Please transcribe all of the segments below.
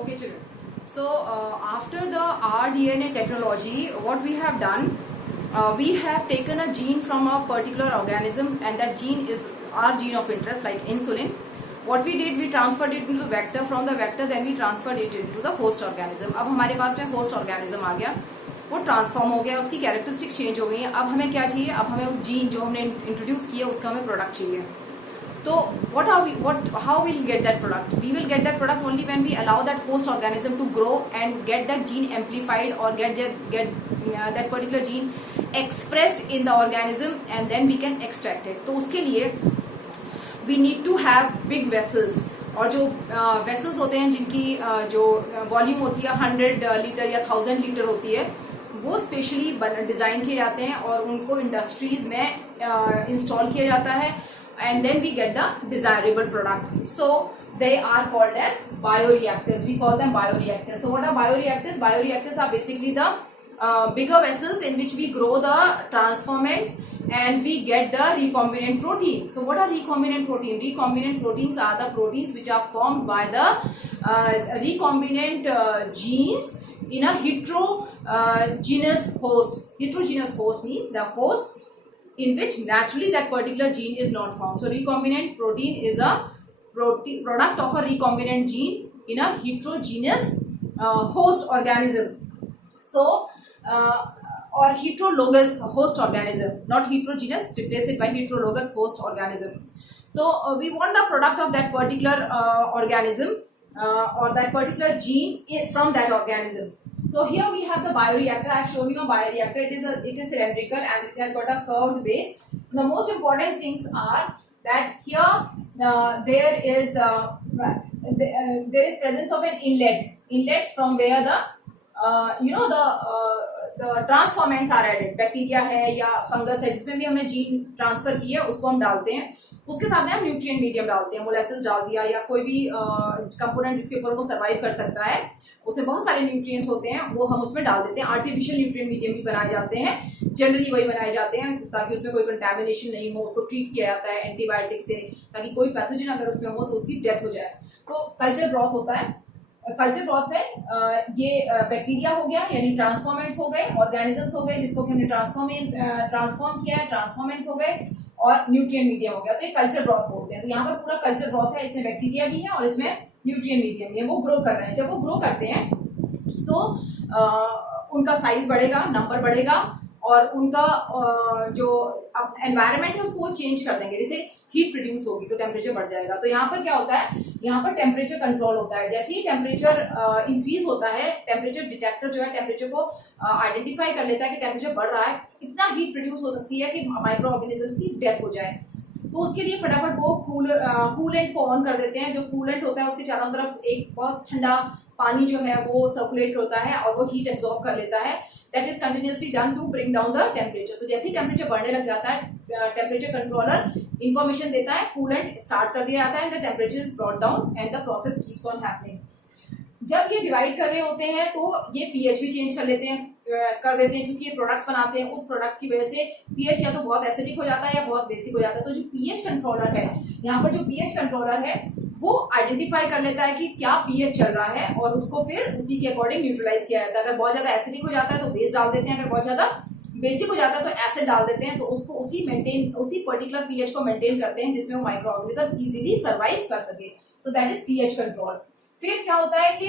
Okay, children. So after the rDNA technology, what we have done, we have taken a gene from a particular organism, and that gene is our gene of interest, like insulin. What we did, we transferred it into the vector. From the vector, then we transferred it into the host organism. अब हमारे पास में host organism आ गया, वो transform हो गया, उसकी characteristic change हो गई है. अब हमें क्या चाहिए? अब हमें उस जीन जो हमने इंट्रोड्यूस किया उसका हमें प्रोडक्ट चाहिए. So how we'll get that product? We will get that product only when we allow that host organism to grow and get that gene amplified or get that particular gene expressed in the organism, and then we can extract it. तो उसके लिए we need to have big vessels, और जो vessels होते हैं जिनकी जो volume होती है 100 लीटर या 1000 लीटर होती है, वो स्पेशली डिजाइन किए जाते हैं और उनको इंडस्ट्रीज में इंस्टॉल किया जाता है. And then we get the desirable product. So they are called as bioreactors. We call them bioreactors. So what are bioreactors? Bioreactors are basically the bigger vessels in which we grow the transformants and we get the recombinant protein. So what are recombinant protein? Recombinant proteins are the proteins which are formed by the recombinant genes in a heterogeneous host. Heterogeneous host means the host in which naturally that particular gene is not found. So recombinant protein is a product of a recombinant gene in a heterogeneous host organism. So or heterologous host organism, not heterogeneous, replace it by heterologous host organism. So we want the product of that particular organism or that particular gene from that organism. So here we have the bioreactor. I have shown you a bioreactor. It is cylindrical and it has got a curved base. The most important things are that here there is presence of an inlet from where the transformants are added. Bacteria है या fungus है जिसमें भी हमने gene transfer की है उसको हम डालते हैं. उसके साथ में हम न्यूट्रिएंट मीडियम डालते हैं, मोलेसिस डाल दिया या कोई भी कंपोनेंट जिसके ऊपर वो सर्वाइव कर सकता है. उसमें बहुत सारे न्यूट्रिएंट्स होते हैं, वो हम उसमें डाल देते हैं. आर्टिफिशियल न्यूट्रिएंट मीडियम भी बनाए जाते हैं, जनरली वही बनाए जाते हैं ताकि उसमें कोई कंटैमिनेशन नहीं हो. उसको ट्रीट किया जाता है एंटीबायोटिक से ताकि कोई पैथोजन अगर उसमें हो तो उसकी डेथ हो जाए. तो कल्चर ब्रॉथ होता है. कल्चर ब्रॉथ में ये बैक्टीरिया हो गया यानी ट्रांसफॉर्मेंट्स हो गए, ऑर्गेनिजम्स हो गए जिसको हमने ट्रांसफॉर्म किया है, ट्रांसफॉर्मेंट्स हो गए और न्यूट्रिएंट मीडियम हो गया. तो ये कल्चर ब्रॉथ बोलते हैं. तो यहाँ पर पूरा कल्चर ब्रॉथ है, इसमें बैक्टीरिया भी है और इसमें न्यूट्रिएंट मीडियम है. वो ग्रो कर रहे हैं. जब वो ग्रो करते हैं तो उनका साइज बढ़ेगा, नंबर बढ़ेगा और उनका जो एनवायरनमेंट है उसको वो चेंज कर देंगे. जैसे हीट प्रोड्यूस होगी तो टेम्परेचर बढ़ जाएगा. तो यहाँ पर क्या होता है, यहाँ पर टेम्परेचर कंट्रोल होता है. जैसे ही टेम्परेचर इंक्रीज होता है, टेम्परेचर डिटेक्टर जो है टेम्परेचर को आइडेंटिफाई कर लेता है कि टेम्परेचर बढ़ रहा है, इतना हीट प्रोड्यूस हो सकती है कि माइक्रो ऑर्गेनिजम्स की डेथ हो जाए. तो उसके लिए फटाफट वो कूलेंट को ऑन कर देते हैं. जो कूलेंट होता है उसके चारों तरफ एक बहुत ठंडा पानी जो है वो सर्कुलेट होता है और वो हीट एब्जॉर्ब कर लेता है. That is continuously done to bring down the temperature. तो जैसे ही टेम्परेचर बढ़ने लग जाता है, टेम्परेचर कंट्रोलर इंफॉर्मेशन देता है, कूलेंट स्टार्ट कर दिया जाता है and the temperature is brought down and the process keeps on happening. जब ये डिवाइड कर रहे होते हैं तो ये पीएच भी चेंज कर देते हैं क्योंकि ये प्रोडक्ट्स बनाते हैं. उस प्रोडक्ट की वजह से पीएच या तो बहुत एसिडिक हो जाता है या बहुत बेसिक हो जाता है. तो जो पीएच कंट्रोलर है, यहाँ पर जो पीएच कंट्रोलर है वो आइडेंटिफाई कर लेता है कि क्या पीएच चल रहा है और उसको फिर उसी के अकॉर्डिंग न्यूट्रलाइज किया जाता है. अगर बहुत ज्यादा एसिडिक हो जाता है तो बेस डाल देते हैं, अगर बहुत ज्यादा बेसिक हो जाता है तो एसिड डाल देते हैं. तो उसको उसी पर्टिकुलर पीएच को मेंटेन करते हैं जिसमें वो माइक्रो ऑर्गेनिज्म इजीली सर्वाइव कर सके. So that is pH control. फिर क्या होता है कि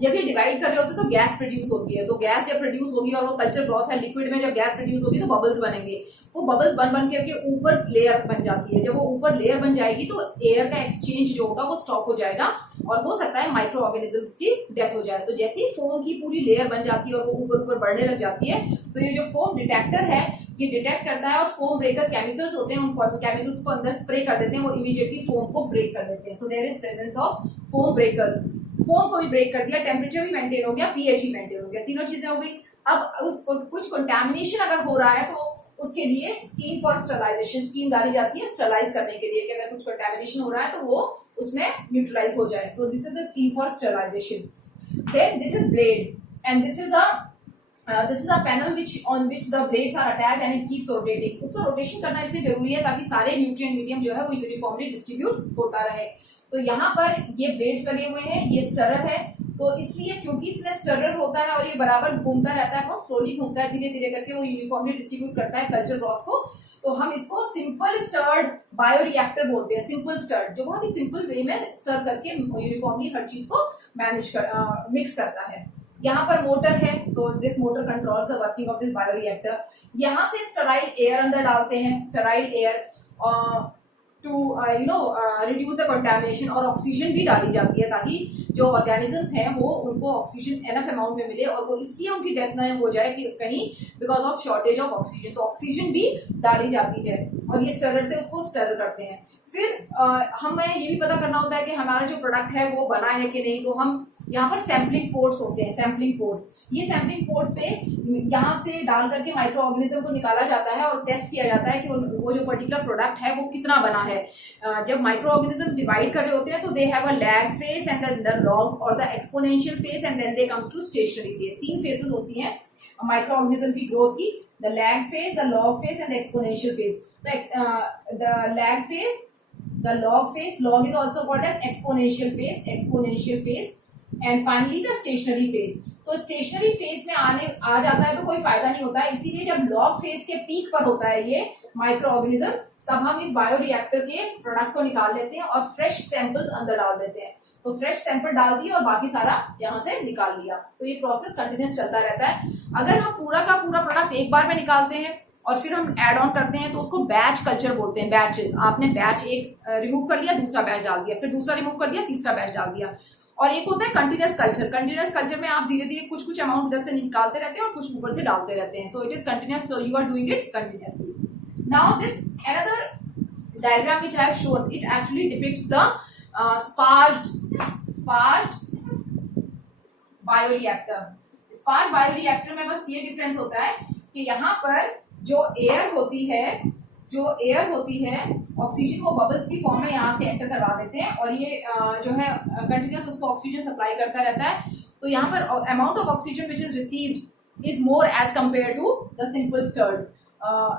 जब ये डिवाइड कर रहे होते हैं तो गैस प्रोड्यूस होती है. तो गैस जब प्रोड्यूस होगी और वो कल्चर ब्रॉथ है लिक्विड में, जब गैस प्रोड्यूस होगी तो बबल्स बनेंगे. वो बबल्स बन करके ऊपर लेयर बन जाती है. जब वो ऊपर लेयर बन जाएगी तो एयर का एक्सचेंज जो होगा वो स्टॉप हो जाएगा और हो सकता है माइक्रो ऑर्गेनिजम्स की डेथ हो जाए. तो जैसे ही फोम की पूरी लेयर बन जाती है और वो ऊपर बढ़ने लग जाती है तो ये जो फोम डिटेक्टर है ये डिटेक्ट करता है और फोम ब्रेकर केमिकल्स होते हैं, उन केमिकल्स को अंदर स्प्रे कर देते हैं, वो इमीडिएटली फोम को ब्रेक कर देते हैं. So there is presence of foam breakers. Foam को भी ब्रेक कर दिया, टेम्परेचर भी मेंटेन हो गया, पीएच भी मेंटेन हो गया, तीनों चीजें हो गई. अब कुछ कंटामिनेशन अगर हो रहा है तो उसके लिए स्टीम फॉर स्टरलाइजेशन, स्टीम डाली जाती है स्टरलाइज करने के लिए कि अगर कुछ कंटामिनेशन हो रहा है तो वो उसमें न्यूट्रलाइज हो जाए. तो this is the steam for sterilisation. Then this is blade and this is a panel on which the blades are attached and it keeps rotating. उसको रोटेशन करना इसलिए जरूरी है ताकि सारे न्यूट्रिएंट मीडियम जो है वो यूनिफॉर्मली डिस्ट्रीब्यूट होता रहे. तो यहाँ पर ये ब्लेड्स लगे हुए हैं, ये स्टरर है, तो इसलिए क्योंकि इसमें स्टरर होता है और ये बराबर घूमता रहता है, बहुत स्लोली घूमता है, धीरे धीरे करके वो यूनिफॉर्मली डिस्ट्रीब्यूट करता है कल्चर ब्रॉथ को, तो हम इसको सिंपल स्टर्ड बायोरिएक्टर बोलते हैं। सिंपल स्टर्ड, जो बहुत ही सिंपल वे में स्टर करके यूनिफॉर्मली हर चीज को मिक्स करता है। यहाँ पर मोटर है, तो this motor controls the working of this bioreactor. यहाँ से स्टराइल एयर अंदर डालते हैं, sterile air to reduce the contamination, और ऑक्सीजन भी डाली जाती है ताकि जो ऑर्गेनिजम्स हैं वो उनको ऑक्सीजन एनफ अमाउंट में मिले, और वो इसलिए उनकी डेथ न हो जाए कि कहीं because of shortage of oxygen, तो ऑक्सीजन भी डाली जाती है और ये स्टरर से उसको स्टर करते हैं। फिर हमें ये भी पता करना होता है कि हमारा जो प्रोडक्ट है वो बना है कि नहीं, तो हम यहाँ पर सैम्पलिंग पोर्ट्स होते हैं, सैम्पलिंग पोर्ट्स। ये सैम्पलिंग पोर्ट से यहाँ से डाल करके माइक्रो ऑर्गेनिज्म को निकाला जाता है और टेस्ट किया जाता है कि वो जो पर्टिकुलर प्रोडक्ट है वो कितना बना है। जब माइक्रो ऑर्गेनिज्म डिवाइड कर रहे होते हैं तो they have a lag phase and then the log और the exponential phase and then they comes to stationary phase. 3 phases होती हैं माइक्रो ऑर्गेनिज्म की ग्रोथ की, the lag phase, the log phase and the exponential phase. तो the lag phase, the log phase, log is also called as exponential phase and finally the stationary phase। तो stationary phase में आ जाता है तो कोई फायदा नहीं होता है, इसीलिए जब log phase के पीक पर होता है ये माइक्रो ऑर्गेनिज्म, तब हम इस बायोरिएक्टर के प्रोडक्ट को निकाल लेते हैं और फ्रेश सैंपल्स अंदर डाल देते हैं। तो फ्रेश सैंपल डाल दिए और बाकी सारा यहाँ से निकाल लिया, तो ये प्रोसेस कंटिन्यूस चलता रहता है। अगर हम पूरा का पूरा प्रोडक्ट एक बार में निकालते हैं और फिर हम ऐड ऑन करते हैं तो उसको बैच कल्चर बोलते हैं। बैचेस, आपने बैच एक रिमूव कर लिया, दूसरा बैच डाल दिया, फिर दूसरा रिमूव कर दिया, तीसरा बैच डाल दिया। और एक होता है कंटिन्यूस कल्चर। कंटिन्यूस कल्चर में आप धीरे धीरे कुछ अमाउंट उधर से निकालते रहते हैं और कुछ ऊपर से डालते रहते हैं। So it is continuous, so you are doing it continuously. Now this another diagram which I have shown, it actually depicts the sparged bioreactor. Sparge bioreactor में बस ये डिफरेंस होता है कि यहाँ पर जो एयर होती है ऑक्सीजन वो बबल्स की फॉर्म में यहाँ से एंटर करवा देते हैं और ये जो है कंटिन्यूस उसको ऑक्सीजन सप्लाई करता रहता है। तो यहाँ पर amount of oxygen which is received is more as compare to the simple stirred.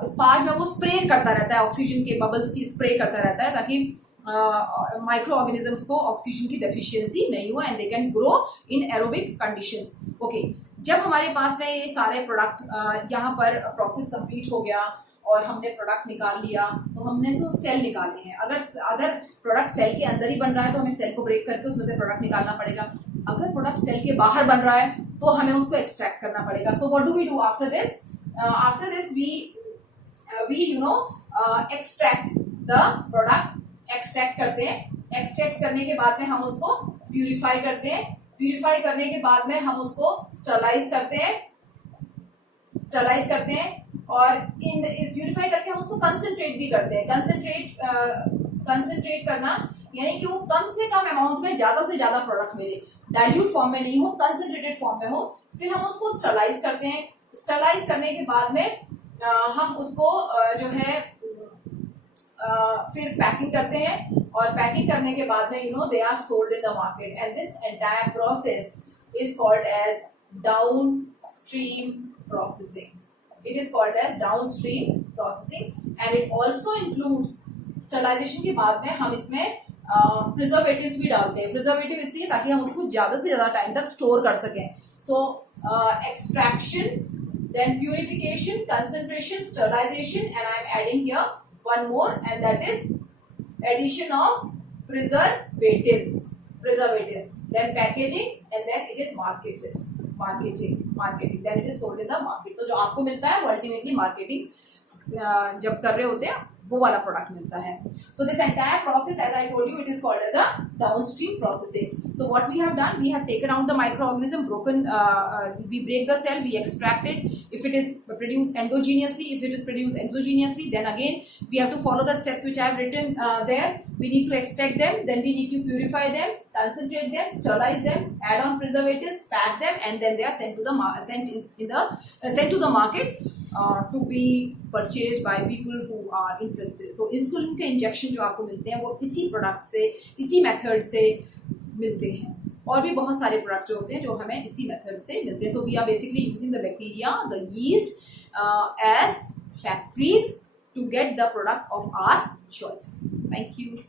Sparge में वो स्प्रे करता रहता है, ऑक्सीजन के बबल्स की स्प्रे करता रहता है ताकि माइक्रो ऑर्गेनिजम्स को ऑक्सीजन की डेफिशिएंसी नहीं हो and they can grow in aerobic conditions. Okay, जब हमारे पास में ये सारे प्रोडक्ट यहाँ पर प्रोसेस कंप्लीट हो गया और हमने प्रोडक्ट निकाल लिया, तो हमने तो सेल निकाले हैं। अगर प्रोडक्ट सेल के अंदर ही बन रहा है तो हमें सेल को ब्रेक करके उसमें से प्रोडक्ट निकालना पड़ेगा। अगर प्रोडक्ट सेल के बाहर बन रहा है तो हमें उसको एक्सट्रैक्ट करना पड़ेगा। So what do we do after this? After this we extract the product, extract करते हैं। एक्सट्रैक्ट करने के बाद में हम उसको प्यूरिफाई करते हैं। प्यूरिफाई करने के बाद में हम उसको स्टरलाइज करते हैं और इन प्यूरिफाई करके हम उसको कंसंट्रेट भी करते हैं। कंसंट्रेट करना यानी कि वो कम से कम अमाउंट में ज्यादा से ज्यादा प्रोडक्ट मिले, डाइल्यूट फॉर्म में नहीं हो, कंसंट्रेटेड फॉर्म में हो। फिर हम उसको स्टरलाइज करते हैं। स्टरलाइज करने के बाद में हम उसको जो है फिर पैकिंग करते हैं और पैकिंग करने के बाद में they are sold in the market and this entire process is called as downstream processing. It is called as downstream processing and it also includes sterilisation के बाद में हम इसमें प्रिजर्वेटिव्स भी डालते हैं। प्रिजर्वेटिव इसलिए ताकि हम उसको ज्यादा से ज्यादा टाइम तक स्टोर कर सकें। So extraction, then purification, concentration, sterilisation and I am adding here one more and that is addition of preservatives, then packaging and then it is marketing, then it is sold in the market। तो जो आपको मिलता है वो ultimately marketing जब कर रहे होते हैं वो वाला प्रोडक्ट मिलता है। So this entire process as I told you it is called as a downstream processing. So what we have done, we have taken out the micro organism, broken we break the cell, we extract it if it is produced endogenously, if it is produced exogenously, then again we have to follow the steps which I have written there. We need to extract them, then we need to purify them, concentrate them, sterilize them, add on preservatives, pack them and then they are sent to the market to be purchased by people who are interested। So insulin के injection जो आपको मिलते हैं वो इसी product से, इसी method से मिलते हैं और भी बहुत सारे प्रोडक्ट्स जो होते हैं जो हमें इसी मेथड से मिलते हैं। So we are basically using the bacteria, the yeast as factories to get the product of our choice। Thank you।